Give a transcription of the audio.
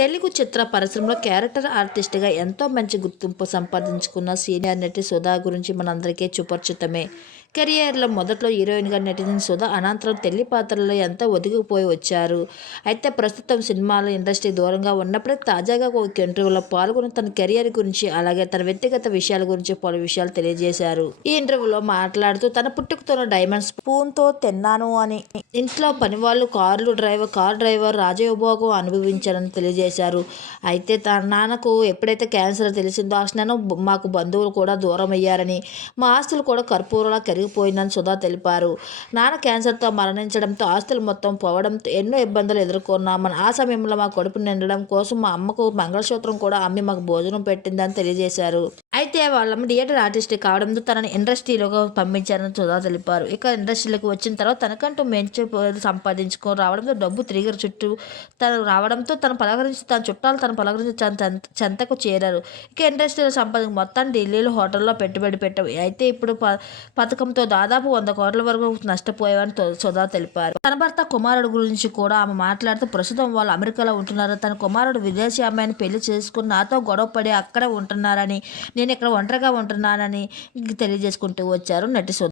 తెలుగు చిత్ర పరిశ్రమలో క్యారెక్టర్ ఆర్టిస్ట్గా ఎంతో మంచి గుర్తింపు సంపాదించుకున్న సీనియర్ నటి సుధా గురించి మనందరికీ సుపరిచితమే. కెరియర్లో మొదట్లో హీరోయిన్గా నటించిన సుధా అనంతరం తెల్లి పాత్రలో ఎంతో ఒదిగిపోయి వచ్చారు. అయితే ప్రస్తుతం సినిమాల ఇండస్ట్రీ దూరంగా ఉన్నప్పుడే తాజాగా ఒక ఇంటర్వ్యూలో పాల్గొని తన కెరియర్ గురించి అలాగే తన వ్యక్తిగత విషయాల గురించి పలు విషయాలు తెలియజేశారు. ఈ ఇంటర్వ్యూలో మాట్లాడుతూ తన పుట్టుకతోన్న డైమండ్ స్పూన్తో తిన్నాను అని ఇంట్లో పనివాళ్ళు కార్లు డ్రైవర్ కార్ డ్రైవర్ రాజయోభోగం అనుభవించారని తెలియజేశారు. అయితే తన నాన్నకు ఎప్పుడైతే క్యాన్సర్ తెలిసిందో ఆ క్షణం మాకు బంధువులు కూడా దూరం అయ్యారని మా ఆస్తులు కూడా కర్పూరలా పెరిగిపోయిందని సుధా తెలిపారు. నాన్న క్యాన్సర్తో మరణించడంతో ఆస్తులు మొత్తం పోవడంతో ఎన్నో ఇబ్బందులు ఎదుర్కొన్నామని ఆ సమయంలో మా కడుపు నిండడం కోసం మా అమ్మకు మంగళసూత్రం కూడా అమ్మి మాకు భోజనం పెట్టిందని తెలియజేశారు. అయితే థియేటర్ ఆర్టిస్ట్ కావడంతో తనని ఇండస్ట్రీలోకి పంపించారని సుధా తెలిపారు. ఇక ఇండస్ట్రీలోకి వచ్చిన తర్వాత తనకంటూ మంచి సంపాదించుకొని రావడంతో డబ్బు తిరిగి చుట్టూ తను రావడంతో తను పలకరించి తన చుట్టాలు తను పలకరించి తన చెంతకు చేరారు. ఇక ఇండస్ట్రీలో సంపాదన మొత్తం ఢిల్లీలో హోటల్లో పెట్టుబడి పెట్టావు అయితే ఇప్పుడు ప పథకంతో దాదాపు వంద కోట్ల వరకు నష్టపోయావని సుధా తెలిపారు. తన భర్త కుమారుడు గురించి కూడా ఆమె మాట్లాడుతూ ప్రస్తుతం వాళ్ళు అమెరికాలో ఉంటున్నారు. తన కుమారుడు విదేశీ అమ్మాయిని పెళ్ళి చేసుకుని నాతో గొడవ పడి అక్కడే ఉంటున్నారని నేను ఇక్కడ ఒంటరిగా ఉంటున్నానని తెలియజేసుకుంటూ వచ్చారు నటి సో